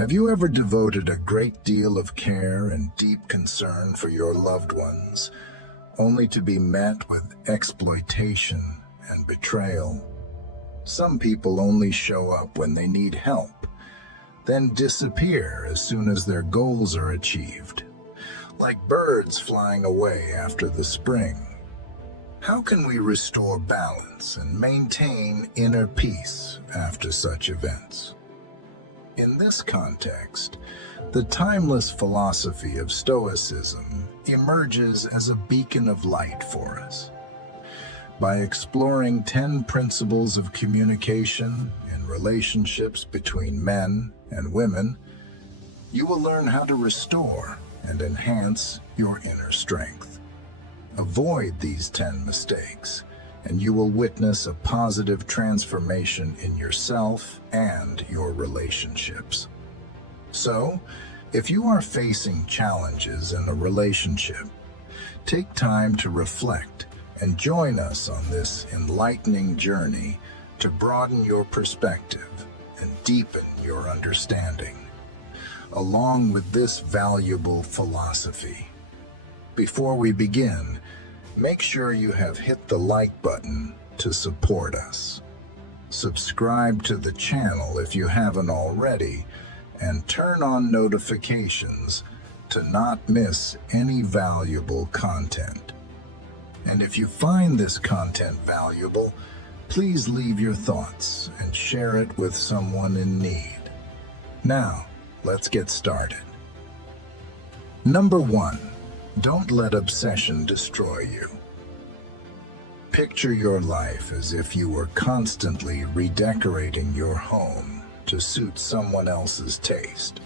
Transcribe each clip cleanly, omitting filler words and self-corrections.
Have you ever devoted a great deal of care and deep concern for your loved ones, only to be met with exploitation and betrayal? Some people only show up when they need help, then disappear as soon as their goals are achieved, like birds flying away after the spring. How can we restore balance and maintain inner peace after such events? In this context, the timeless philosophy of Stoicism emerges as a beacon of light for us. By exploring 10 principles of communication in relationships between men and women, you will learn how to restore and enhance your inner strength. Avoid these 10 mistakes, and you will witness a positive transformation in yourself and your relationships. So, if you are facing challenges in a relationship, take time to reflect and join us on this enlightening journey to broaden your perspective and deepen your understanding, along with this valuable philosophy. Before we begin, make sure you have hit the like button to support us. Subscribe to the channel if you haven't already, and turn on notifications to not miss any valuable content. And if you find this content valuable, please leave your thoughts and share it with someone in need. Now, let's get started. Number 1. Don't let obsession destroy you. Picture your life as if you were constantly redecorating your home to suit someone else's taste,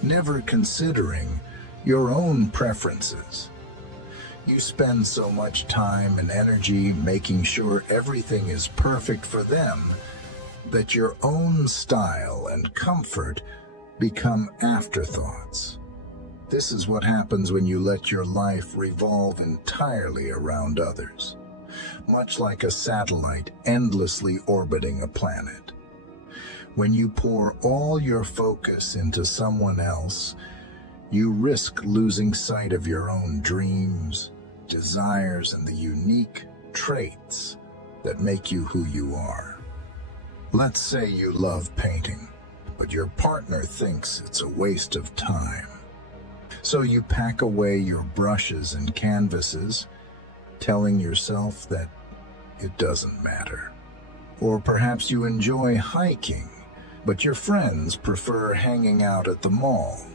never considering your own preferences. You spend so much time and energy making sure everything is perfect for them that your own style and comfort become afterthoughts. This is what happens when you let your life revolve entirely around others, much like a satellite endlessly orbiting a planet. When you pour all your focus into someone else, you risk losing sight of your own dreams, desires, and the unique traits that make you who you are. Let's say you love painting, but your partner thinks it's a waste of time. So you pack away your brushes and canvases, telling yourself that it doesn't matter. Or perhaps you enjoy hiking, but your friends prefer hanging out at the mall.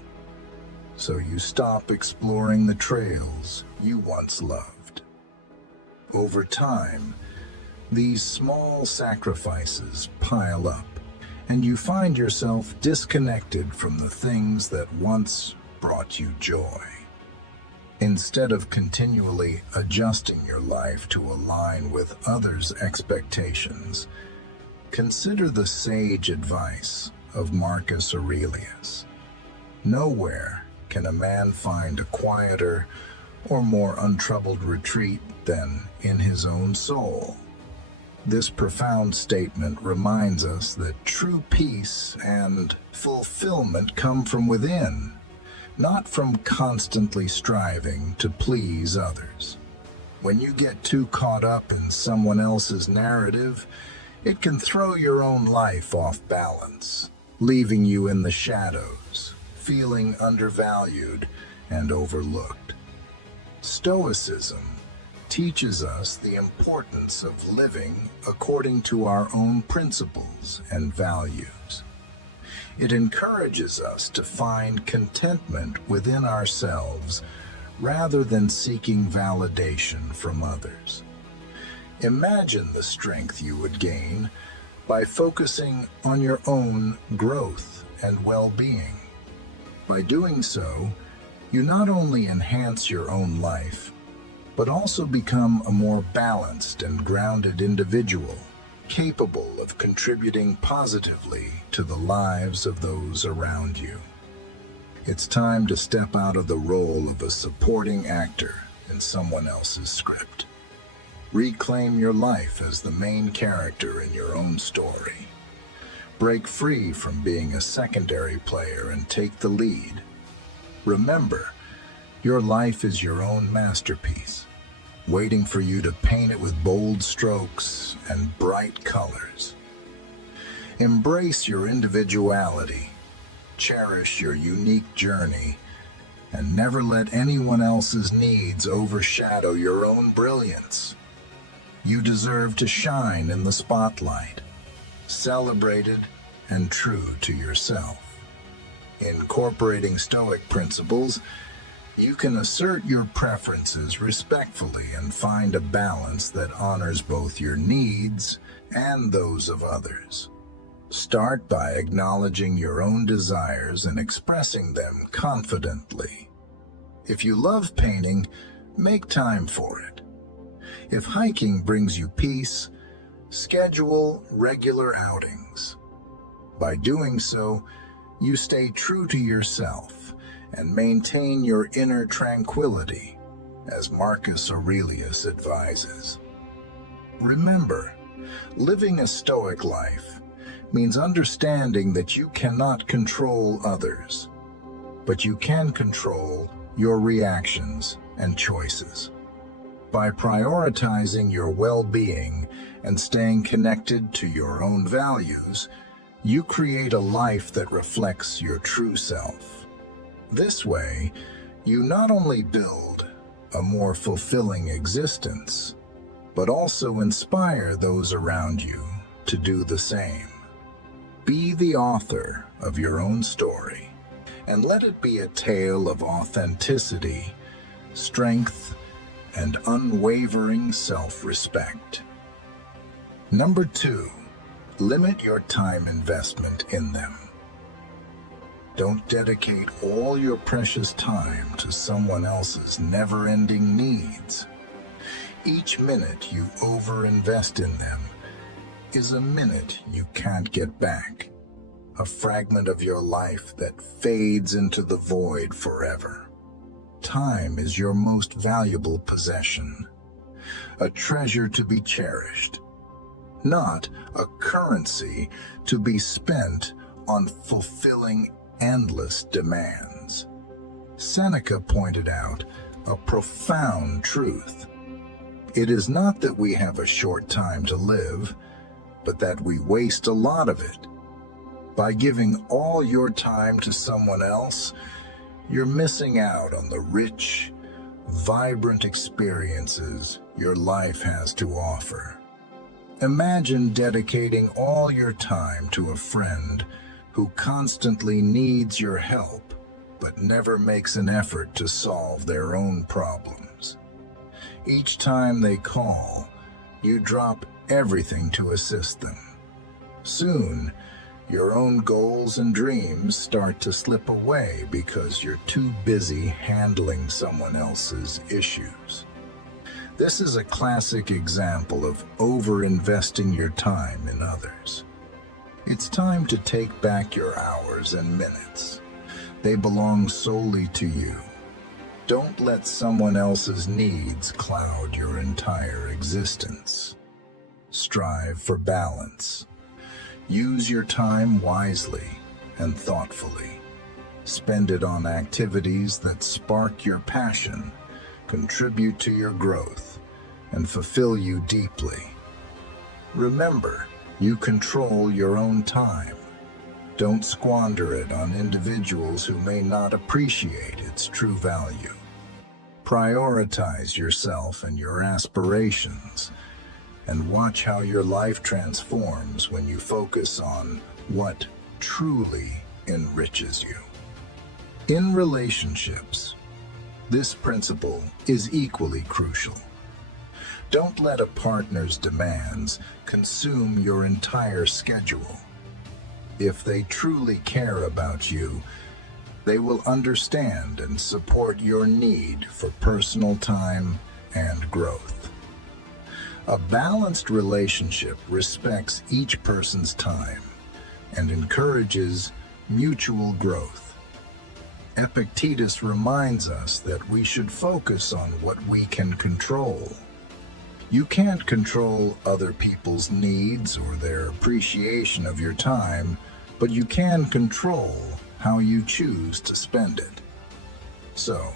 So you stop exploring the trails you once loved. Over time, these small sacrifices pile up, and you find yourself disconnected from the things that once brought you joy. Instead of continually adjusting your life to align with others' expectations, consider the sage advice of Marcus Aurelius. Nowhere can a man find a quieter or more untroubled retreat than in his own soul. This profound statement reminds us that true peace and fulfillment come from within, not from constantly striving to please others. When you get too caught up in someone else's narrative, it can throw your own life off balance, leaving you in the shadows, feeling undervalued and overlooked. Stoicism teaches us the importance of living according to our own principles and values. It encourages us to find contentment within ourselves rather than seeking validation from others. Imagine the strength you would gain by focusing on your own growth and well-being. By doing so, you not only enhance your own life, but also become a more balanced and grounded individual, capable of contributing positively to the lives of those around you. It's time to step out of the role of a supporting actor in someone else's script. Reclaim your life as the main character in your own story. Break free from being a secondary player and take the lead. Remember, your life is your own masterpiece, waiting for you to paint it with bold strokes and bright colors. Embrace your individuality, cherish your unique journey, and never let anyone else's needs overshadow your own brilliance. You deserve to shine in the spotlight, celebrated and true to yourself. Incorporating Stoic principles, you can assert your preferences respectfully and find a balance that honors both your needs and those of others. Start by acknowledging your own desires and expressing them confidently. If you love painting, make time for it. If hiking brings you peace, schedule regular outings. By doing so, you stay true to yourself and maintain your inner tranquility, as Marcus Aurelius advises. Remember, living a Stoic life means understanding that you cannot control others, but you can control your reactions and choices. By prioritizing your well-being and staying connected to your own values, you create a life that reflects your true self. This way, you not only build a more fulfilling existence, but also inspire those around you to do the same. Be the author of your own story, and let it be a tale of authenticity, strength, and unwavering self-respect. Number 2, limit your time investment in them. Don't dedicate all your precious time to someone else's never-ending needs. Each minute you over-invest in them is a minute you can't get back, a fragment of your life that fades into the void forever. Time is your most valuable possession, a treasure to be cherished, not a currency to be spent on fulfilling endless demands. Seneca pointed out a profound truth. It is not that we have a short time to live, but that we waste a lot of it. By giving all your time to someone else, you're missing out on the rich, vibrant experiences your life has to offer. Imagine dedicating all your time to a friend who constantly needs your help, but never makes an effort to solve their own problems. Each time they call, you drop everything to assist them. Soon, your own goals and dreams start to slip away because you're too busy handling someone else's issues. This is a classic example of over-investing your time in others. It's time to take back your hours and minutes. They belong solely to you. Don't let someone else's needs cloud your entire existence. Strive for balance. Use your time wisely and thoughtfully. Spend it on activities that spark your passion, contribute to your growth, and fulfill you deeply. Remember, you control your own time. Don't squander it on individuals who may not appreciate its true value. Prioritize yourself and your aspirations, and watch how your life transforms when you focus on what truly enriches you. In relationships, this principle is equally crucial. Don't let a partner's demands consume your entire schedule. If they truly care about you, they will understand and support your need for personal time and growth. A balanced relationship respects each person's time and encourages mutual growth. Epictetus reminds us that we should focus on what we can control. You can't control other people's needs or their appreciation of your time, but you can control how you choose to spend it. So,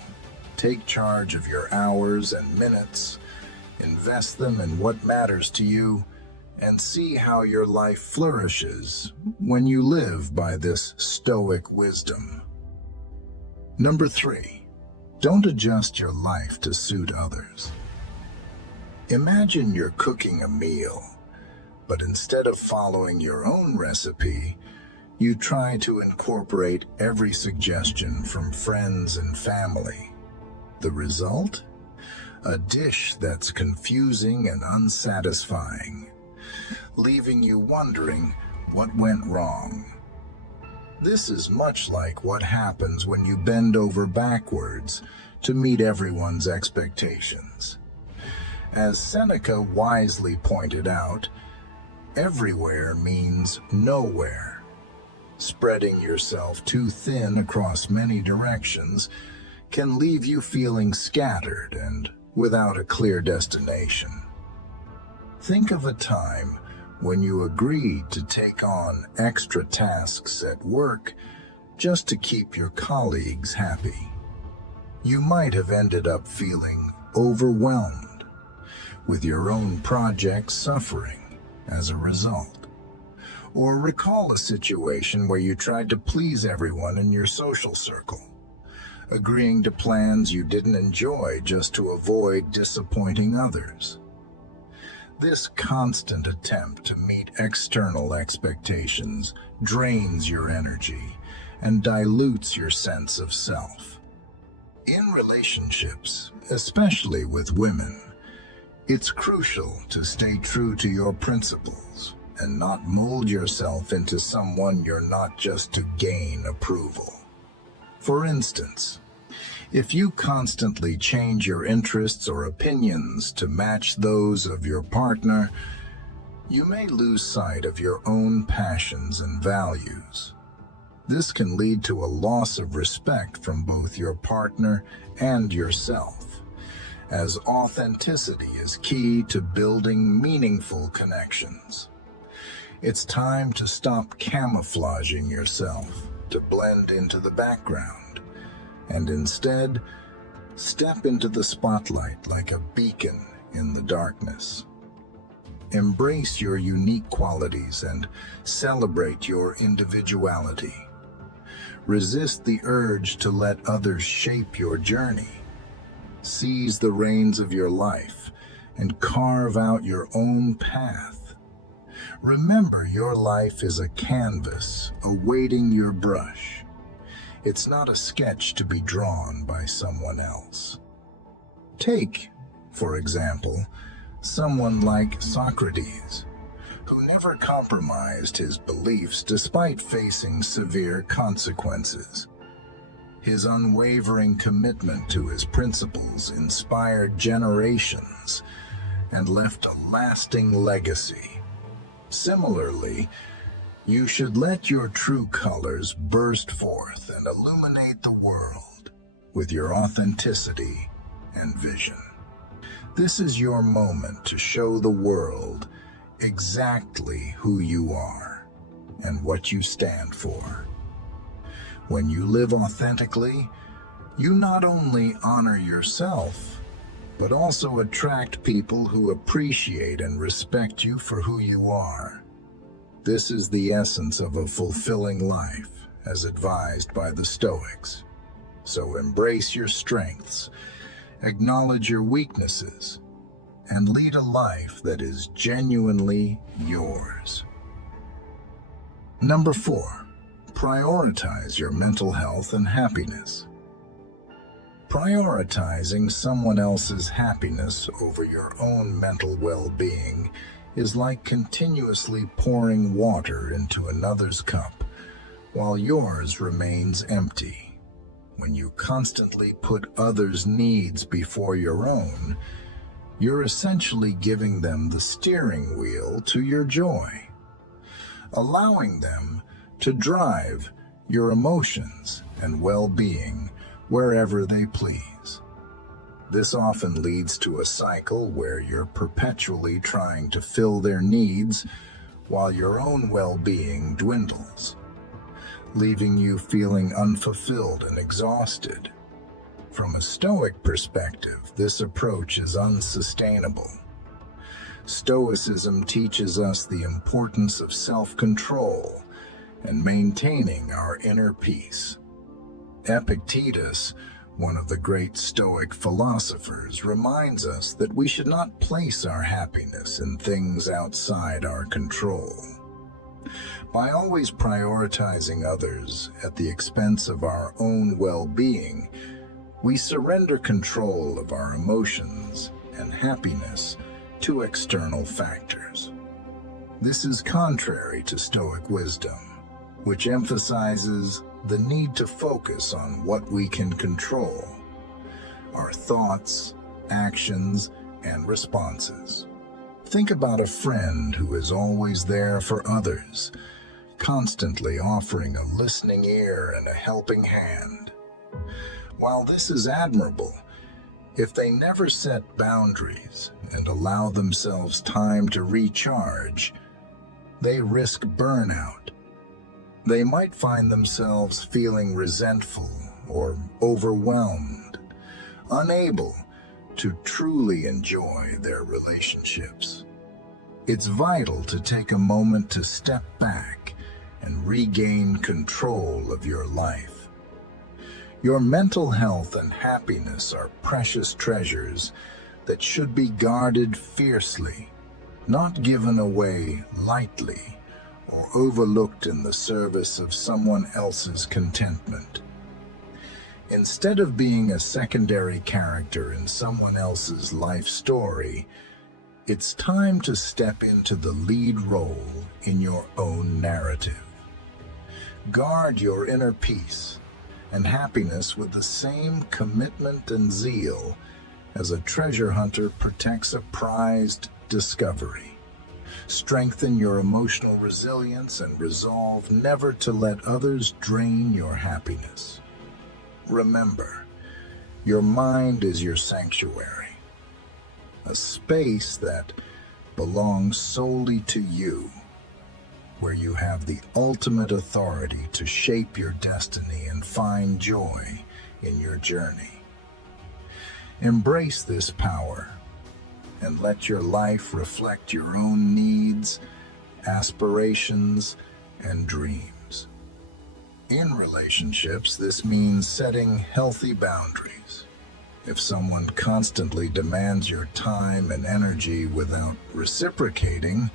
take charge of your hours and minutes, invest them in what matters to you, and see how your life flourishes when you live by this Stoic wisdom. Number 3, don't adjust your life to suit others. Imagine you're cooking a meal, but instead of following your own recipe, you try to incorporate every suggestion from friends and family. The result? A dish that's confusing and unsatisfying, leaving you wondering what went wrong. This is much like what happens when you bend over backwards to meet everyone's expectations. As Seneca wisely pointed out, everywhere means nowhere. Spreading yourself too thin across many directions can leave you feeling scattered and without a clear destination. Think of a time when you agreed to take on extra tasks at work just to keep your colleagues happy. You might have ended up feeling overwhelmed, with your own projects suffering as a result. Or recall a situation where you tried to please everyone in your social circle, agreeing to plans you didn't enjoy just to avoid disappointing others. This constant attempt to meet external expectations drains your energy and dilutes your sense of self. In relationships, especially with women, it's crucial to stay true to your principles and not mold yourself into someone you're not just to gain approval. For instance, if you constantly change your interests or opinions to match those of your partner, you may lose sight of your own passions and values. This can lead to a loss of respect from both your partner and yourself, as authenticity is key to building meaningful connections. It's time to stop camouflaging yourself to blend into the background, and instead, step into the spotlight like a beacon in the darkness. Embrace your unique qualities and celebrate your individuality. Resist the urge to let others shape your journey. Seize the reins of your life and carve out your own path. Remember, your life is a canvas awaiting your brush. It's not a sketch to be drawn by someone else. Take, for example, someone like Socrates, who never compromised his beliefs despite facing severe consequences. His unwavering commitment to his principles inspired generations and left a lasting legacy. Similarly, you should let your true colors burst forth and illuminate the world with your authenticity and vision. This is your moment to show the world exactly who you are and what you stand for. When you live authentically, you not only honor yourself, but also attract people who appreciate and respect you for who you are. This is the essence of a fulfilling life, as advised by the Stoics. So embrace your strengths, acknowledge your weaknesses, and lead a life that is genuinely yours. Number 4. Prioritize your mental health and happiness. Prioritizing someone else's happiness over your own mental well-being is like continuously pouring water into another's cup while yours remains empty. When you constantly put others' needs before your own, you're essentially giving them the steering wheel to your joy, allowing them to drive your emotions and well-being wherever they please. This often leads to a cycle where you're perpetually trying to fill their needs while your own well-being dwindles, leaving you feeling unfulfilled and exhausted. From a Stoic perspective, this approach is unsustainable. Stoicism teaches us the importance of self-control and maintaining our inner peace. Epictetus, one of the great Stoic philosophers, reminds us that we should not place our happiness in things outside our control. By always prioritizing others at the expense of our own well-being, we surrender control of our emotions and happiness to external factors. This is contrary to Stoic wisdom, which emphasizes the need to focus on what we can control: our thoughts, actions, and responses. Think about a friend who is always there for others, constantly offering a listening ear and a helping hand. While this is admirable, if they never set boundaries and allow themselves time to recharge, they risk burnout. They might find themselves feeling resentful or overwhelmed, unable to truly enjoy their relationships. It's vital to take a moment to step back and regain control of your life. Your mental health and happiness are precious treasures that should be guarded fiercely, not given away lightly or overlooked in the service of someone else's contentment. Instead of being a secondary character in someone else's life story, it's time to step into the lead role in your own narrative. Guard your inner peace and happiness with the same commitment and zeal as a treasure hunter protects a prized discovery. Strengthen your emotional resilience and resolve never to let others drain your happiness. Remember, your mind is your sanctuary, a space that belongs solely to you, where you have the ultimate authority to shape your destiny and find joy in your journey. Embrace this power and let your life reflect your own needs, aspirations, and dreams. In relationships, this means setting healthy boundaries. If someone constantly demands your time and energy without reciprocating,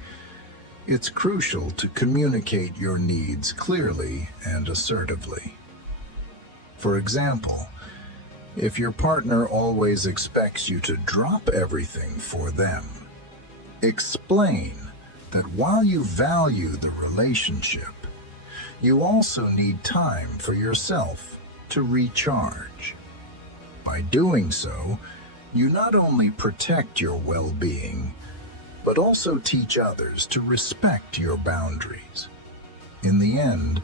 it's crucial to communicate your needs clearly and assertively. For example, if your partner always expects you to drop everything for them, explain that while you value the relationship, you also need time for yourself to recharge. By doing so, you not only protect your well-being, but also teach others to respect your boundaries. In the end,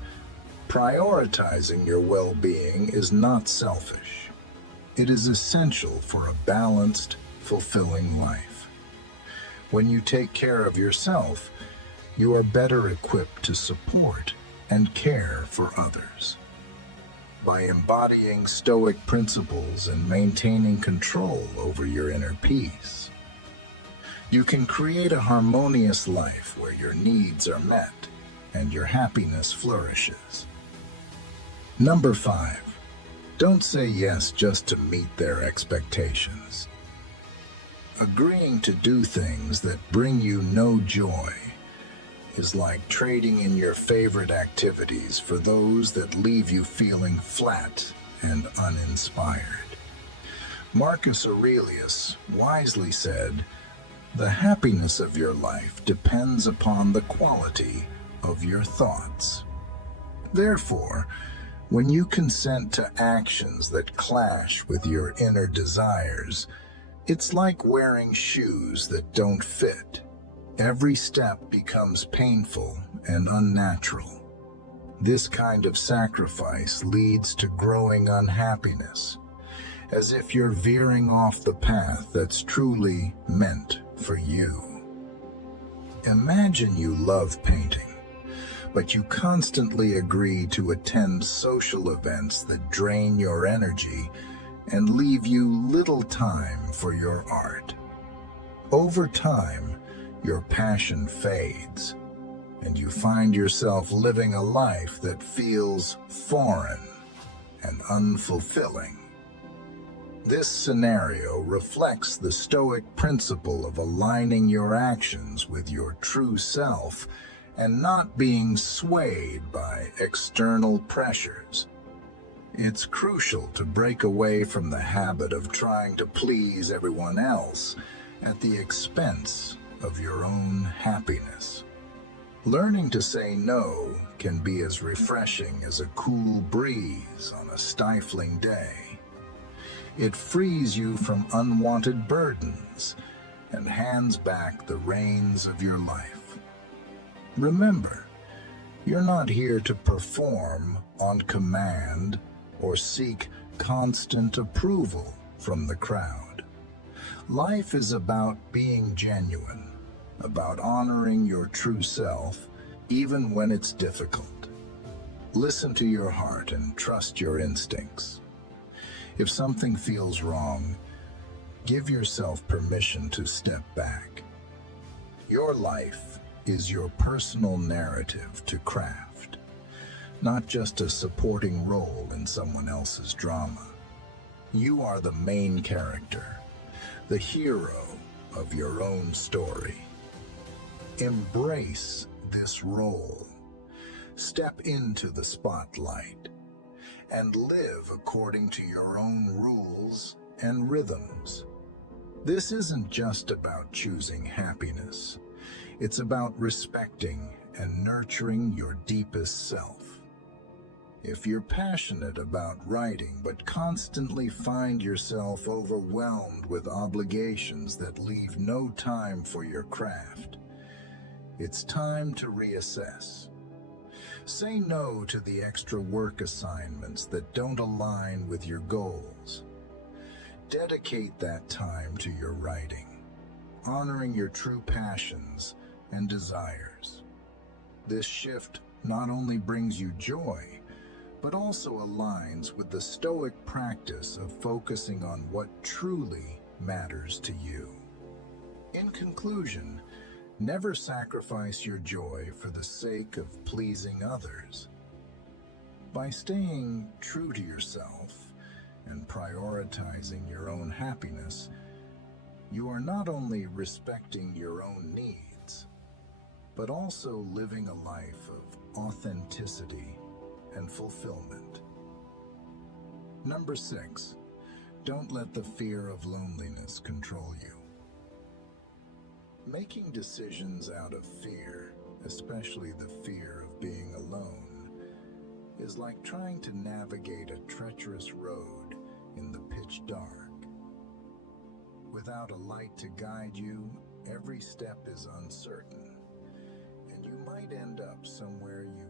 prioritizing your well-being is not selfish. It is essential for a balanced, fulfilling life. When you take care of yourself, you are better equipped to support and care for others. By embodying Stoic principles and maintaining control over your inner peace, you can create a harmonious life where your needs are met and your happiness flourishes. Number 5, don't say yes just to meet their expectations. Agreeing to do things that bring you no joy is like trading in your favorite activities for those that leave you feeling flat and uninspired. Marcus Aurelius wisely said, "The happiness of your life depends upon the quality of your thoughts." Therefore, when you consent to actions that clash with your inner desires, it's like wearing shoes that don't fit. Every step becomes painful and unnatural. This kind of sacrifice leads to growing unhappiness, as if you're veering off the path that's truly meant for you. Imagine you love painting, but you constantly agree to attend social events that drain your energy and leave you little time for your art. Over time, your passion fades, and you find yourself living a life that feels foreign and unfulfilling. This scenario reflects the Stoic principle of aligning your actions with your true self and not being swayed by external pressures. It's crucial to break away from the habit of trying to please everyone else at the expense of your own happiness. Learning to say no can be as refreshing as a cool breeze on a stifling day. It frees you from unwanted burdens and hands back the reins of your life. Remember, you're not here to perform on command or seek constant approval from the crowd. Life is about being genuine, about honoring your true self, even when it's difficult. Listen to your heart and trust your instincts. If something feels wrong, give yourself permission to step back. Your life is your personal narrative to craft, not just a supporting role in someone else's drama. You are the main character, the hero of your own story. Embrace this role. Step into the spotlight and live according to your own rules and rhythms. This isn't just about choosing happiness. It's about respecting and nurturing your deepest self. If you're passionate about writing but constantly find yourself overwhelmed with obligations that leave no time for your craft, it's time to reassess. Say no to the extra work assignments that don't align with your goals. Dedicate that time to your writing, honoring your true passions and desires. This shift not only brings you joy, but also aligns with the Stoic practice of focusing on what truly matters to you. In conclusion, never sacrifice your joy for the sake of pleasing others. By staying true to yourself and prioritizing your own happiness, you are not only respecting your own needs, but also living a life of authenticity and fulfillment. Number 6, don't let the fear of loneliness control you. Making decisions out of fear, especially the fear of being alone, is like trying to navigate a treacherous road in the pitch dark. Without a light to guide you, every step is uncertain, and you might end up somewhere you